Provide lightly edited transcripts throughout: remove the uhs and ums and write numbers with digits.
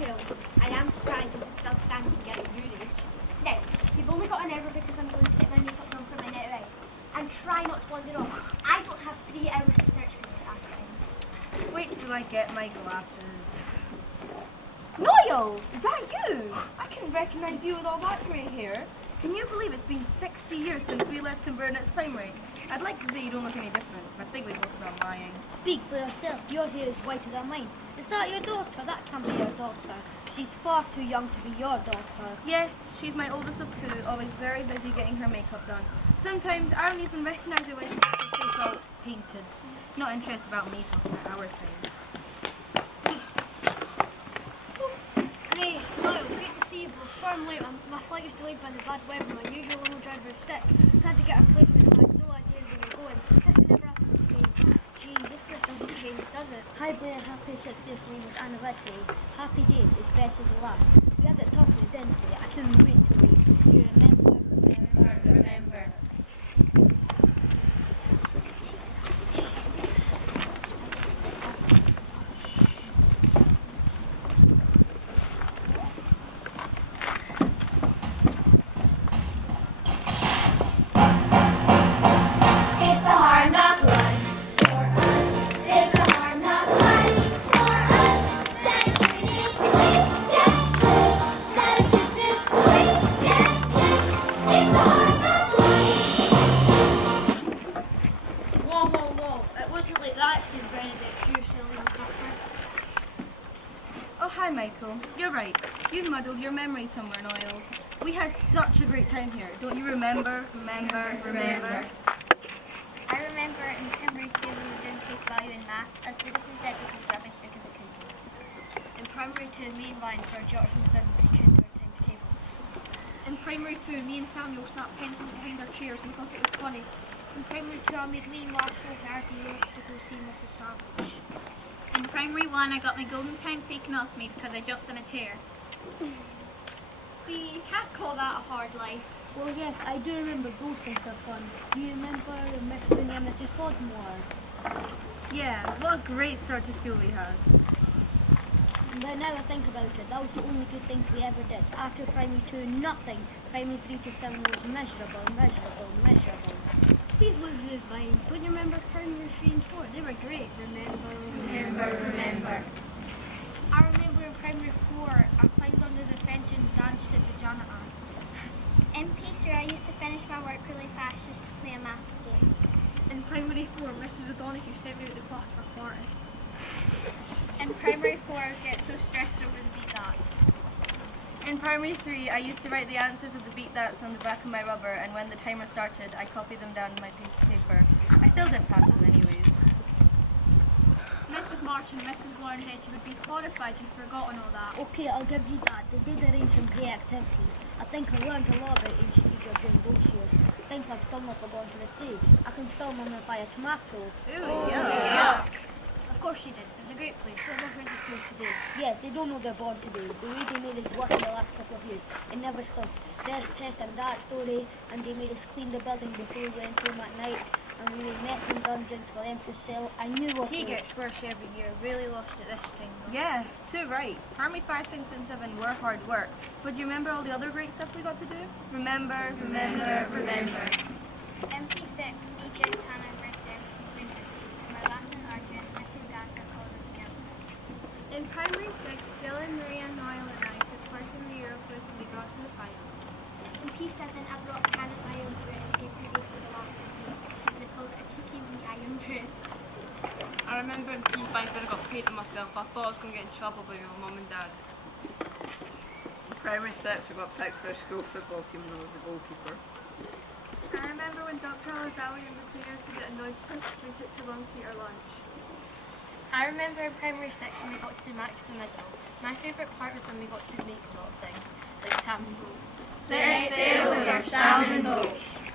Well, I am surprised this is still standing at your age. Now, you've only got an hour because I'm going to get my makeup done for my night out. And try not to wander off. I don't have 3 hours to search for you at a time. Wait till I get my glasses. Niall, is that you? I couldn't recognise you with all that grey hair. Can you believe it's been 60 years since we left St Burnett's Primary? I'd like to say you don't look any different, but I think we both know I'm lying. Speak for yourself. Your hair is whiter than mine. Is that your daughter? That can't be your daughter. She's far too young to be your daughter. Yes, she's my oldest of 2, always very busy getting her makeup done. Sometimes I don't even recognise her when she's face all painted. Not interested about me talking at our time. Grace, Niall, great to see you both. Sorry I'm late. My flight was delayed by the bad weather. My usual limo driver is sick. Had to get a replacement and I had no idea where we were going. This would never happen in Spain. Gee, this place doesn't change, does it? Hi Blair, happy 60th Labour's anniversary. Happy days, especially the last. We had it tough in the didn't we? I couldn't wait to read. You remember. Oh, hi, Michael. You're right. You've muddled your memory somewhere, Niall. We had such a great time here. Don't you remember? Remember. I remember in primary 2 we were doing face value in maths. A student said this was rubbish because it couldn't do it. In primary 2, me and Ryan for a George and the bin, we couldn't do our times tables. In primary 2, me and Samuel snapped pencils behind our chairs and thought it was funny. In primary 2, I made Liam laugh so hard he wanted to go see Mrs. Savage. In primary 1, I got my golden time taken off me because I jumped in a chair. See, you can't call that a hard life. Well, yes, I do remember those things are fun. Do you remember Miss Winnie and Mrs. Podmore? Yeah, what a great start to school we had. But now I think about it, that was the only good things we ever did. After primary 2, nothing. Primary 3 to 7 was miserable. He's losing his mind. Don't you remember primary 3 and 4? They were great. Remember. I remember in primary 4, I climbed under the fence and danced at the janitor's. In P3, I used to finish my work really fast just to play a maths game. In primary 4, Mrs. O'Donoghue sent me out the class for 40. In primary 4, I get so stressed over the beat dots. In primary 3, I used to write the answers of the beat that's on the back of my rubber, and when the timer started, I copied them down on my piece of paper. I still didn't pass them anyways. Mrs. March and Mrs. Lawrence said she would be horrified you'd forgotten all that. Okay, I'll give you that. They did arrange some great activities. I think I learned a lot about ancient Egypt during those years. I think I've still not forgotten to this day. I can still mummify a tomato. Ooh, yuck. Of course you did. It was a great place. So different to schools today. Yes, they don't know they're born today. The way they made us work in the last couple of years, it never stopped. There's test and that story, and they made us clean the building before we went home at night. And we met in dungeons for them to sell. I knew what He gets worse every year. Really lost it this time though. Yeah, too right. Primary 5, 6 and 7 were hard work. But do you remember all the other great stuff we got to do? Remember. In P6, me, Jess, Hannah, and Mercer were nurses, and my Latin argument, Mrs. Ganta called us guilt. In primary 6, Dylan, Maria, Niall and I took part in the Euro quiz and we got to the final. In P7, I brought a can of iron brew and paper base for the last week, and they called it a cheeky wee iron brew. I remember in P5 when I got painted myself, I thought I was going to get in trouble by my mum and dad. In primary 6, I got picked for a school football team when I was the goalkeeper. I remember when Dr. Alazawi and the cleaners would get annoyed with us because we took too long to eat our lunch. I remember in primary 6 when we got to do max in the middle. My favourite part was when we got to make a lot of things, like salmon rolls. Set sail with our salmon boats.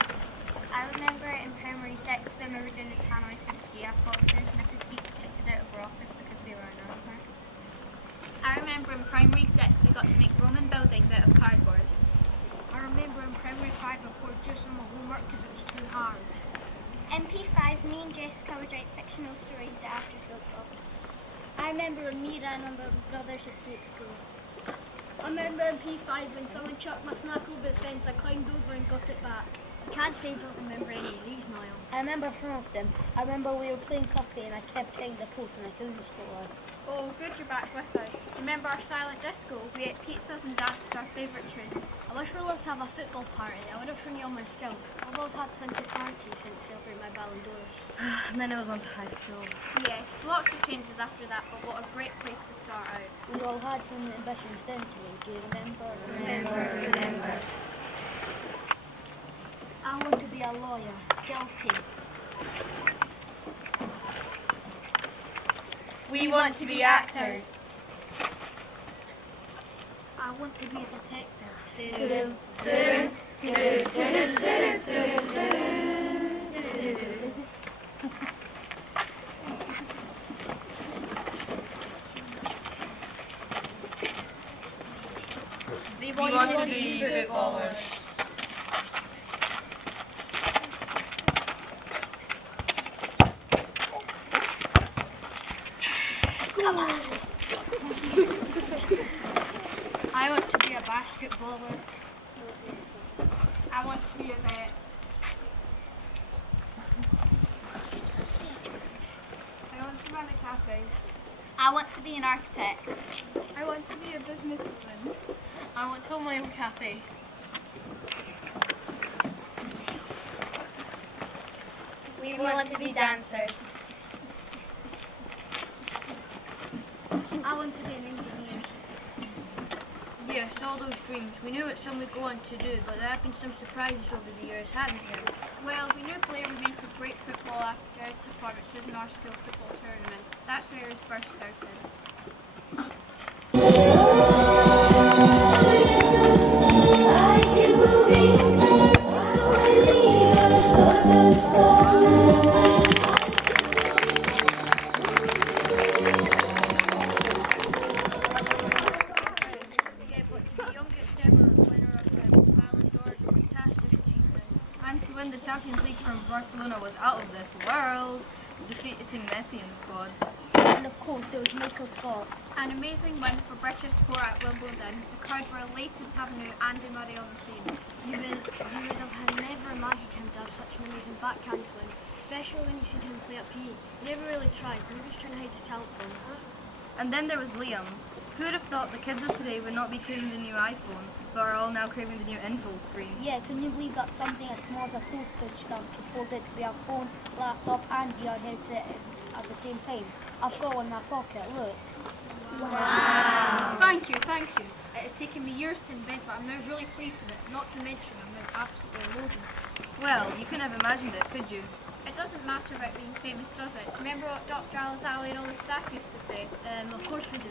I remember in primary 6 when we were doing the tannoy for the ski boxes, Mrs. Speaks kicked us out of our office because we were annoying her. I remember in primary 6 we got to make Roman buildings out of cardboard. I remember in primary 5 I poured juice on my homework because it was too hard. In P5, me and Jessica would write fictional stories at after school club. I remember when me and my brothers escaped school. I remember in P5 when someone chucked my snack over the fence, I climbed over and got it back. I can't say I don't remember any of these, Niall. I remember some of them. I remember we were playing coffee and I kept hitting the post and I couldn't score. Oh, good you're back with us. Do you remember our silent disco? We ate pizzas and danced our favourite tunes. I wish we were allowed to have a football party. I would have shown you all my skills. Although I've had plenty of parties since celebrating my Ballon d'Ors. And then it was on to high school. Yes, lots of changes after that, but what a great place to start out. We all had some ambitions, didn't we? Do you remember? Remember. I want to be a lawyer. Guilty. We want to be actors. I want to be a detective. We We want to be footballers. I want to be a basketballer. I want to be a vet. I want to run a cafe. I want to be an architect. I want to be a businesswoman. I want to own my own cafe. We want to be dancers. I want to be an engineer. Yes, all those dreams. We knew it's something we'd go on to do, but there have been some surprises over the years, haven't there? Well, we knew Blair would make a great football after his performances in our school football tournaments. That's where he first started. Yeah, but to be youngest ever winner of the Ballon d'Or is a fantastic achievement. And to win the Champions League from Barcelona was out of this world, defeating Messi in the squad. And of course, there was Michael Scott. An amazing win for British sport at Wimbledon. The crowd were elated to have new Andy Murray on the scene. You would have never imagined him to have such an amazing backhand swing, especially when you seen him play at PE. He never really tried, but he was trying to hide his talent from him. And then there was Liam. Who would have thought the kids of today would not be craving the new iPhone, but are all now craving the new info screen? Yeah, can you believe that something as small as a postage stamp can fold it to be our phone, laptop and VR headset at the same time? I've got one in my pocket, look. Thank you, thank you. It has taken me years to invent, but I'm now really pleased with it. Not to mention, I'm now absolutely loaded. Well, you couldn't have imagined it, could you? It doesn't matter about being famous, does it? Remember what Dr. Alizali and all the staff used to say? Of course we do.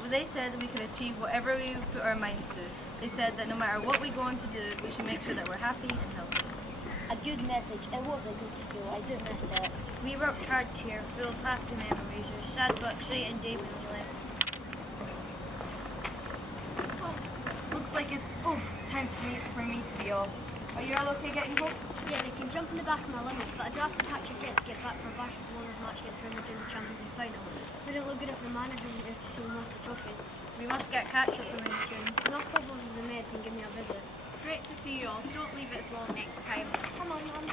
Well, they said that we could achieve whatever we put our minds to. They said that no matter what we go on to do, we should make sure that we're happy and healthy. A good message. It was a good school. I do miss it. We worked hard here, full of happy memories. It was sad but exciting day when we left. Looks like it's time for me to be off. Are you all okay getting home? Yeah, they can jump in the back of my limo, but I do have to catch a jet to get back for Barcelona's match against Real Madrid in the Champions League final. Would it look good if the manager was there to see him lift the trophy? We must get catch up from in June. No problem with the meds and give me a visit. Great to see you all. Don't leave it as long next time. Come on, Mum.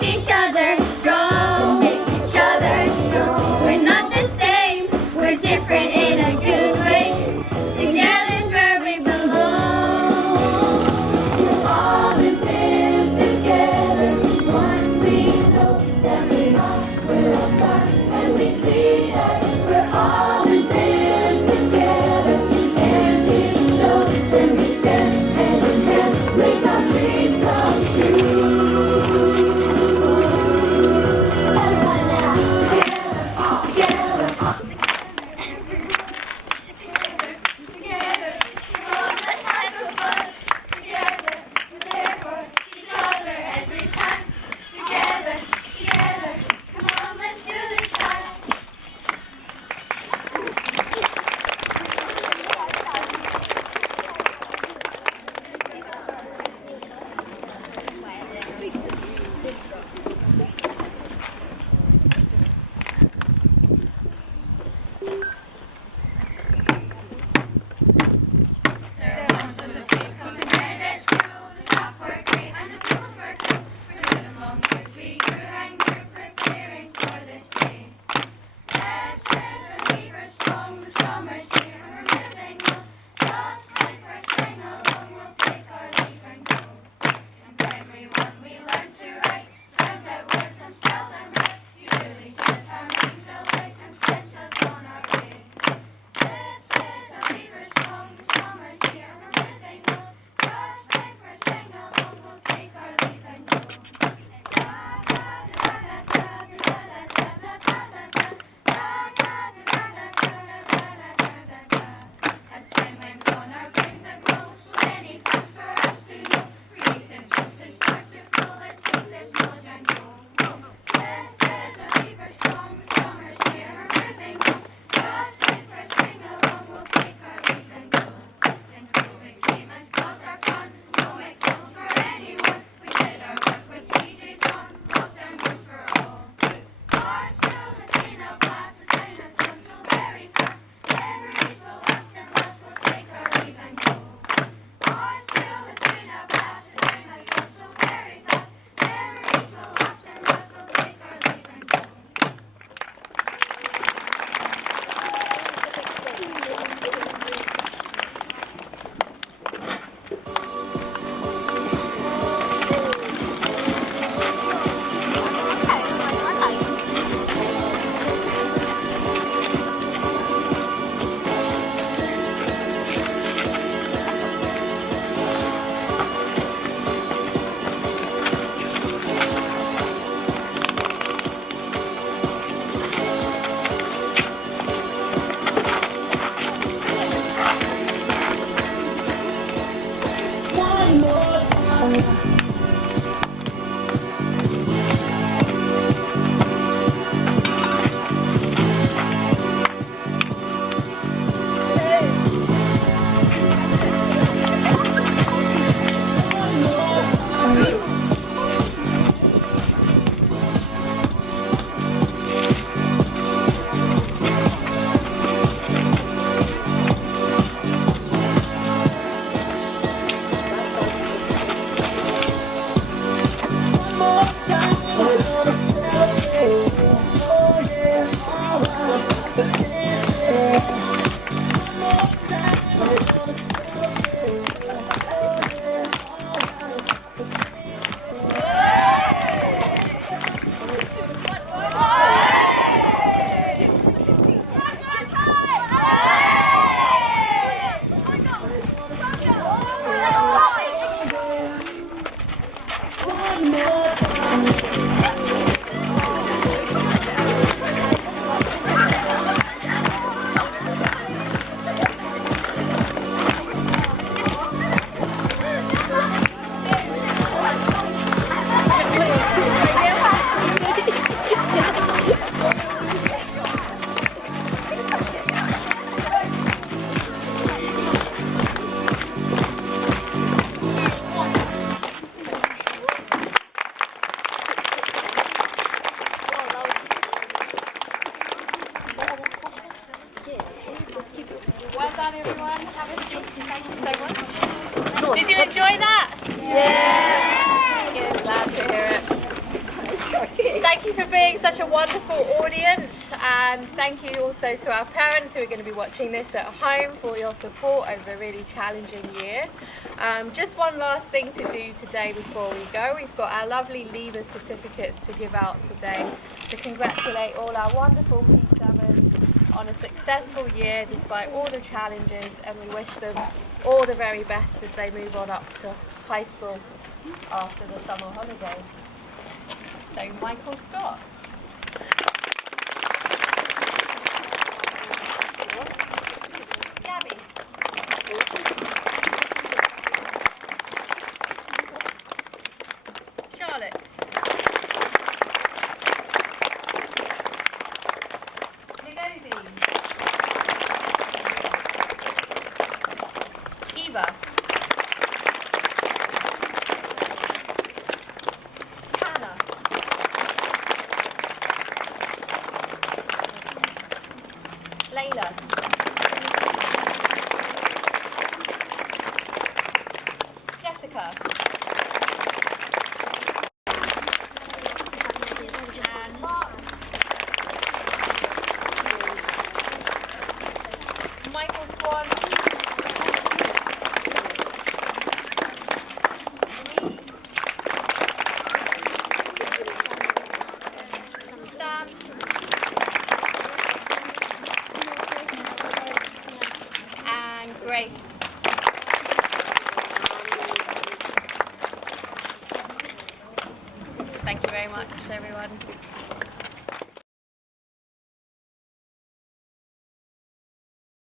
Each other strong, make each other Well done, everyone. Have a seat. Thank you so much. Did you enjoy that? Yeah. Good. Glad to hear it. Thank you for being such a wonderful audience, and thank you also to our parents who are going to be watching this at home for your support over a really challenging year. Just one last thing to do today before we go. We've got our lovely Leaver certificates to give out today to congratulate all our wonderful P7s on a successful year despite all the challenges, and we wish them all the very best as they move on up to high school after the summer holidays. So, Michael Scott. Gabby. Charlotte. Eva. Hannah. Layla. Jessica. And Mark. Michael Swan. Sam. And Grace. Thank you very much, everyone.